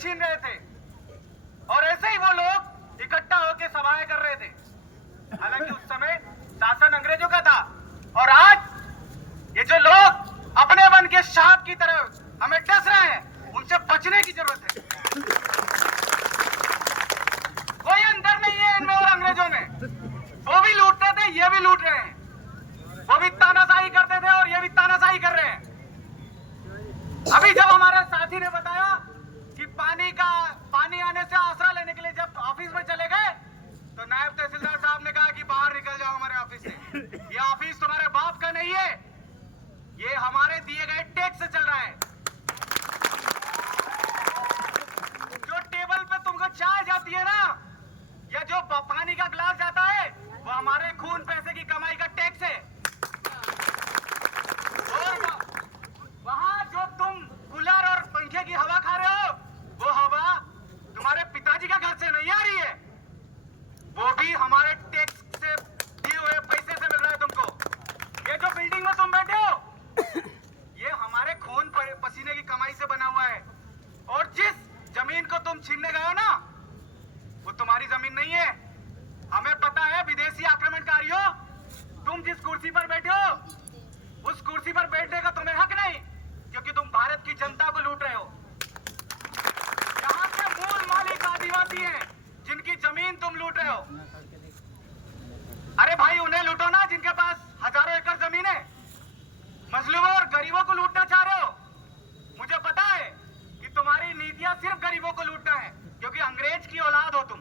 छीन रहे थे और ऐसे ही वो लोग इकट्ठा होकर सभाएं कर रहे थे। हालांकि उस समय शासन अंग्रेजों का था और आज ये जो लोग अपने मन के सांप की तरह हमें डस रहे हैं, उनसे बचने की जरूरत है। कोई अंतर नहीं है इनमें और अंग्रेजों में। वो भी लूटते थे, ये भी लूट रहे हैं। वो भी तानाशाही करते थे और ये भी तानाशाही कर रहे हैं। अभी जब हमारे साथी ने बताया कि पानी आने से आसरा लेने के लिए जब ऑफिस में चले गए तो नायब तहसीलदार साहब ने कहा कि बाहर निकल जाओ हमारे ऑफिस से। ये ऑफिस तुम्हारे बाप का नहीं है, ये हमारे दिए गए टैक्स से चल रहा है। जो टेबल पे तुमको चाय जाती है ना, या जो पानी का गिलास जाता है, वो हमारे खून पैसे की कमाई का टैक्स है। और वहां जो तुम कूलर और पंखे की हवा खा रहे हो, वो हवा तुम्हारे पिताजी का घर से नहीं आ रही है, वो भी हमारे टैक्स से दिए हुए पैसे से मिल रहा है तुमको। ये जो बिल्डिंग में तुम बैठे हो, ये हमारे खून पसीने की कमाई से बना हुआ है। और जिस जमीन को तुम छीनने गए हो ना, वो तुम्हारी जमीन नहीं है। हमें पता है विदेशी आक्रमणकारियों, तुम जिस कुर्सी पर बैठे हो, उस कुर्सी पर बैठने का तुम्हें हक नहीं, क्योंकि तुम भारत की जनता को लूट रहे हो। यहाँ के मूल मालिक आदिवासी हैं, जिनकी जमीन तुम लूट रहे हो। अरे भाई, उन्हें लूटो ना जिनके पास हजारों एकड़ जमीन है। मजलूमों और गरीबों को लूटना चाह रहे हो। मुझे पता है कि तुम्हारी नीतियां सिर्फ गरीबों को लूटना है, क्योंकि अंग्रेज की औलाद हो तुम।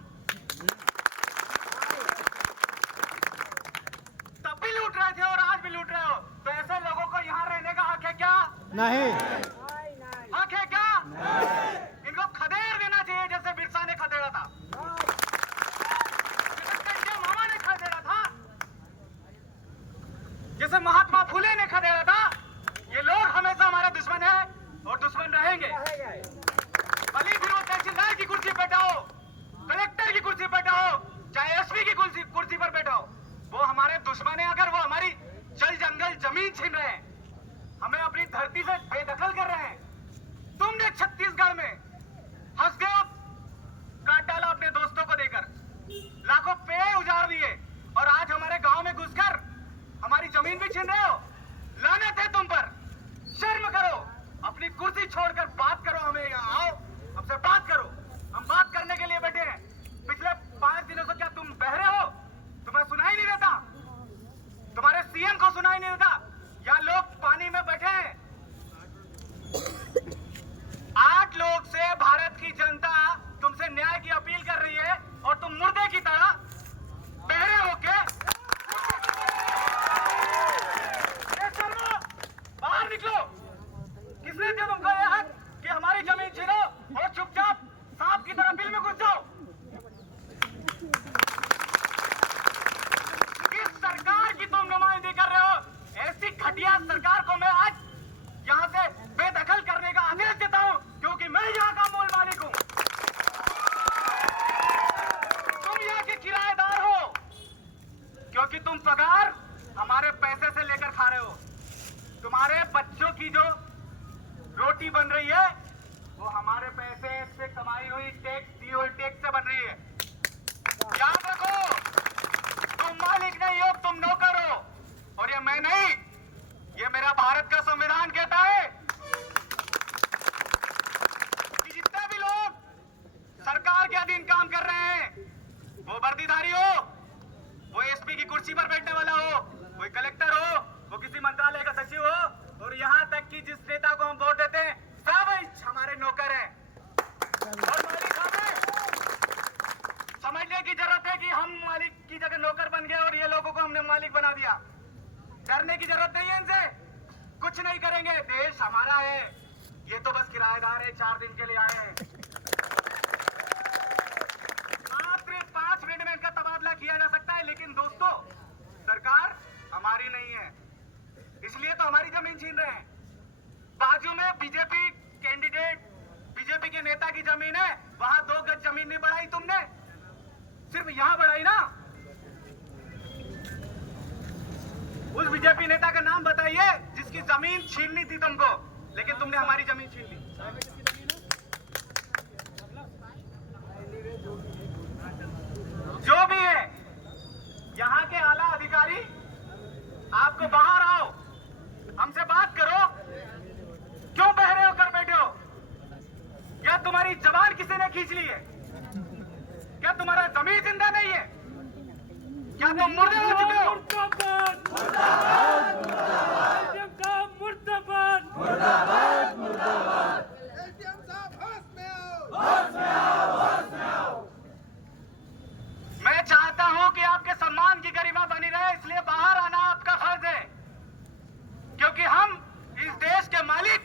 तब भी लूट रहे थे और आज भी लूट रहे हो। तो ऐसे लोगों को यहाँ रहने का हक है क्या? नहीं। हक है क्या? इनको खदेड़ देना चाहिए, जैसे बिरसा ने खदेड़ा था, जैसे मामा ने खदेड़ा था, जैसे महात्मा फुले ने खदेड़ा था। ये लोग हमेशा हमारे दुश्मन है और दुश्मन रहेंगे। भले फिर वो तहसीलदार की कुर्सी बैठा हो, कलेक्टर की कुर्सी बैठा हो, चाहे एसपी की कुर्सी पर बैठा हो, वो हमारे दुश्मन है। अगर वो हमारी जल जंगल जमीन छीन रहे हैं, हमें अपनी धरती से बेदखल कर रहे हैं। तुमने छत्तीसगढ़ में हंस गए, काट डाला अपने दोस्तों को देकर, लाखों पेड़ उजाड़ दिए, और आज हमारे गांव में घुसकर हमारी जमीन भी छीन रहे हो। लानत है तुम पर। शर्म करो, अपनी कुर्सी छोड़कर बात करो। हमें यहाँ आओ, हमसे बात करो। हम बात करने के लिए बैठे हैं। पिछले 5 दिनों से क्या तुम बहरे हो? तुम्हें सुनाई नहीं देता? तुम्हारे सीएम को सुनाई नहीं देता? यहाँ लोग पानी में बैठे हैं। 8 लोग से भारत की जनता तुमसे न्याय की अपील कर रही है और तुम मुर्दे की तरह बहरे होके बाहर निकलो। किसने दिया तुमको यह हक कि हमारी जमीन छीनो और चुपचाप सांप की तरह बिल में घुस जाओ? किस सरकार की तुम नुमाइंदगी कर रहे हो? ऐसी घटिया सरकार को मैं आज यहाँ से बेदखल करने का आदेश देता हूँ, क्योंकि मैं यहाँ का मूल मालिक हूँ। तुम यहाँ के किराएदार हो, क्योंकि तुम पगार हमारे पैसे से लेकर खा रहे हो। तुम्हारे बच्चों की जो रोटी बन रही है, वो हमारे पैसे से कमाई हुई टैक्स, दी हुई टैक्स से बन रही है। याद रखो, तुम मालिक नहीं हो, तुम नौकर हो। और ये मैं नहीं, ये मेरा भारत का संविधान कहता है कि जितने भी लोग सरकार के अधीन काम कर रहे हैं, वो वर्दीधारी हो, वो एसपी की कुर्सी पर बैठने वाला हो, कोई कलेक्टर हो, वो किसी मंत्रालय का सचिव हो, और यहाँ तक कि जिस नेता को हम वोट देते हैं, सब हमारे नौकर हैं। और मालिक हमें समझने की जरूरत है कि हम मालिक की जगह नौकर बन गए और ये लोगों को हमने मालिक बना दिया। डरने की जरूरत नहीं है इनसे, कुछ नहीं करेंगे। देश हमारा है, ये तो बस किराएदार है, 4 दिन के लिए आए हैं। मात्र 5 मिनट में इनका तबादला किया जा सकता है, लेकिन दोस्तों, सरकार हमारी नहीं है, इसलिए तो हमारी जमीन छीन रहे हैं। बाजू में बीजेपी कैंडिडेट, बीजेपी के नेता की जमीन है, वहां 2 गज जमीन नहीं बढ़ाई तुमने, सिर्फ यहां बढ़ाई ना। उस बीजेपी नेता का नाम बताइए जिसकी जमीन छीननी थी तुमको, लेकिन तुमने हमारी जमीन छीन ली। जो भी है यहाँ के आला अधिकारी, आपको बाहर आओ, हमसे बात करो। क्यों बहरे होकर बैठे हो? क्या तुम्हारी जबान किसी ने खींच ली है? क्या तुम्हारा जमीर जिंदा नहीं है? क्या तुम मुर्दे हो चुके हो? मैं चाहता हूं कि आपके सम्मान की गरिमा बनी रहे, इसलिए बाहर आना आपका फर्ज है, क्योंकि हम इस देश के मालिक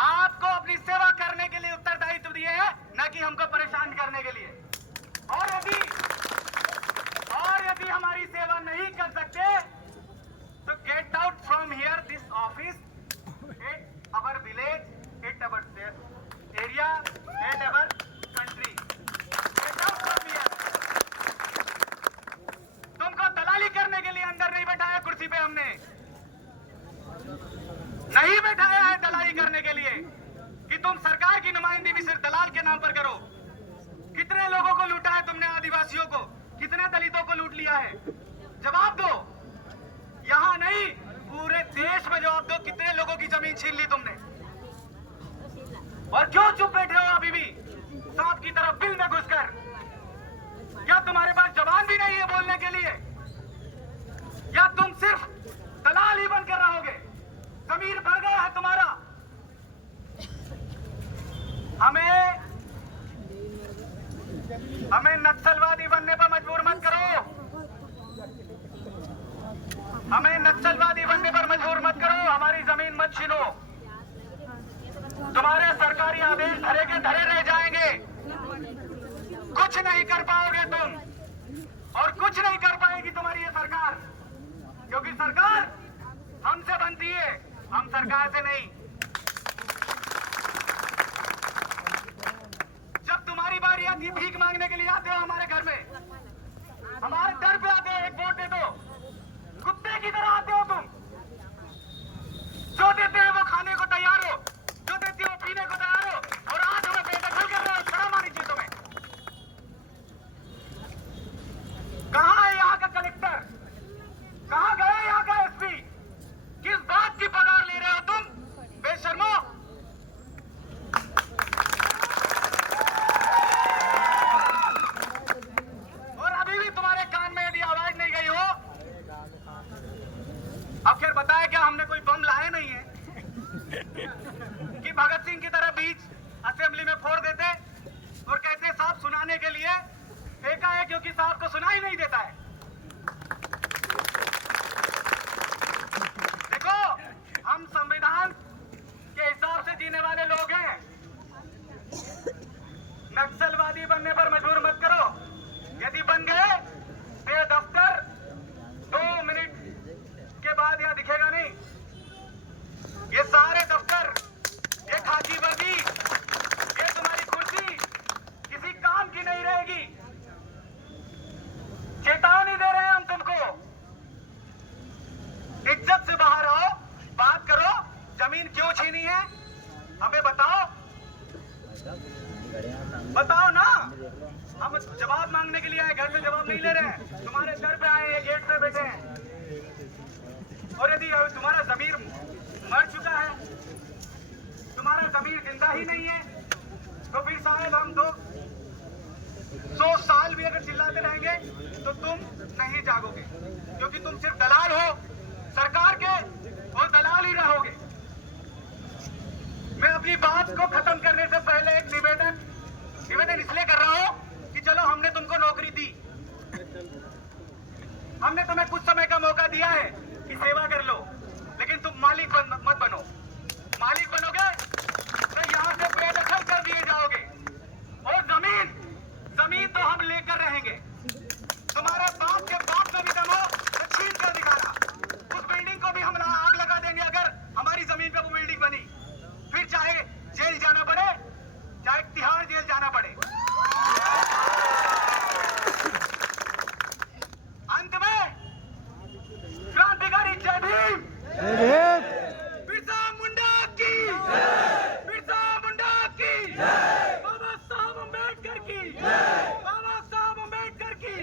आपको अपनी सेवा करने के लिए उत्तरदायित्व दिए हैं, न कि हमको परेशान करने के लिए। और यदि हमारी सेवा नहीं कर सकते तो get out from here this office at our village, at our area, at our country. Get out from here. तुमको दलाली करने के लिए अंदर नहीं बैठाया कुर्सी पे, हमने नहीं बैठाया है दलाली करने के लिए कि तुम सरकार की नुमाइंदगी भी सिर्फ दलाल के नाम पर करो। कितने लोगों को लूटा है तुमने, आदिवासियों को, कितने दलितों को लूट लिया है? जवाब दो। यहां नहीं, पूरे देश में जवाब दो, कितने लोगों की जमीन छीन ली तुमने? और क्यों चुप बैठे हो अभी भी सांप की तरफ बिल में घुसकर? क्या तुम्हारे पास जबान भी नहीं है बोलने के लिए? या तुम सिर्फ दलाल ही बनकर रहोगे? जमीर भर गया है तुम्हारा। हमें नक्सलवादी बनने पर मजबूर मत करो। हमें नक्सलवादी बनने पर मजबूर मत करो, हमारी जमीन मत छीनो। तुम्हारे सरकारी आदेश धरे के धरे रह जाएंगे, कुछ नहीं कर पाओगे तुम, और कुछ नहीं कर पाएगी तुम्हारी ये सरकार, क्योंकि सरकार हमसे बनती है, हम सरकार से नहीं। जब तुम्हारी बारी आती है भीख मांगने के लिए आते हो हमारे घर में, हमारे दर पे आते हो, एक वोट दे दो, कुत्ते की तरह आते हो तुम। जो देते हैं वो खाने को तैयार हो, जो देते हो पीने को तैयार हो, और आज हमें बेदखल कर रहे हो। शर्म आनी चाहिए तुम्हें। कहां है यहाँ का कलेक्टर? कहां गया यहाँ का एसपी? किस बात की पगार ले रहे हो तुम बेशर्मो? और अभी भी तुम्हारे कान में यदि आवाज नहीं गई हो, अब खैर बताया क्या, हमने कोई बम लाया नहीं है कि भगत सिंह की तरह बीच असेंबली में फोड़ देते और कहते साहब सुनाने के लिए फेंका है, क्योंकि साहब को सुनाई नहीं देता है। देखो, हम संविधान के हिसाब से जीने वाले लोग हैं। नक्सलवादी बनने पर मजबूर मत करो। यदि बन गए तो ये दफ्तर 2 मिनट के बाद यहाँ दिखेगा नहीं। ये सारे दफ्तर, ये खाकी वर्दी, ये तुम्हारी कुर्सी किसी काम की नहीं रहेगी। चेतावनी दे रहे हैं हम तुमको, इज्जत से बाहर आओ, बात करो। जमीन क्यों छीनी है हमें बताओ, बताओ ना। हम जवाब मांगने के लिए आए, घर से जवाब नहीं ले रहे हैं। तुम्हारे घर पे आए हैं, गेट पे बैठे हैं। और यदि तुम्हारा जमीर मर चुका है, तुम्हारा जमीर जिंदा ही नहीं है, तो फिर शायद हम 200 साल भी अगर चिल्लाते रहेंगे तो तुम नहीं जागोगे, क्योंकि तुम सिर्फ दलाल हो सरकार के, और दलाल ही रहोगे। मैं अपनी बात को खत्म करने से पहले एक निवेदन इसलिए कर रहा हूं कि चलो हमने तुमको नौकरी दी, हमने तुम्हें कुछ समय का मौका दिया है कि सेवा कर लो, लेकिन तुम मालिक मत बनो। मालिक बनोगे तो यहां से बेदखल कर दिए जाओगे, और जमीन तो हम लेकर रहेंगे। तुम्हारे बाप के बाप में भी दम हो तो छीन कर दिखाना। उस बिल्डिंग को भी हम आग लगा देंगे अगर हमारी जमीन पे वो बिल्डिंग बनी, फिर चाहे जेल जाना पड़े, चाहे तिहाड़ जेल जाना पड़े। अंत में क्रांतिकारी जय भीम, बिरसा मुंडा की, बिरसा मुंडा की, बाबा साहब अम्बेडकर की, बाबा साहब अम्बेडकर की।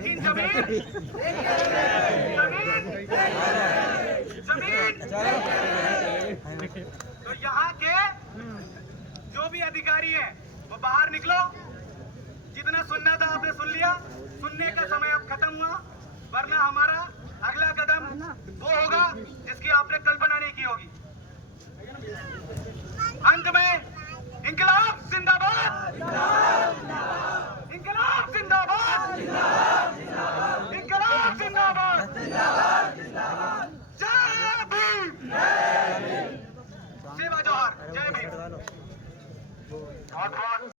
लेकिन जमीन जमीन तो यहाँ के जो भी अधिकारी हैं वो बाहर निकलो। जितना सुनना था आपने सुन लिया, सुनने का समय अब खत्म हुआ, वरना हमारा अगला कदम वो होगा जिसकी आपने कल्पना नहीं की होगी। अंत में इंकलाब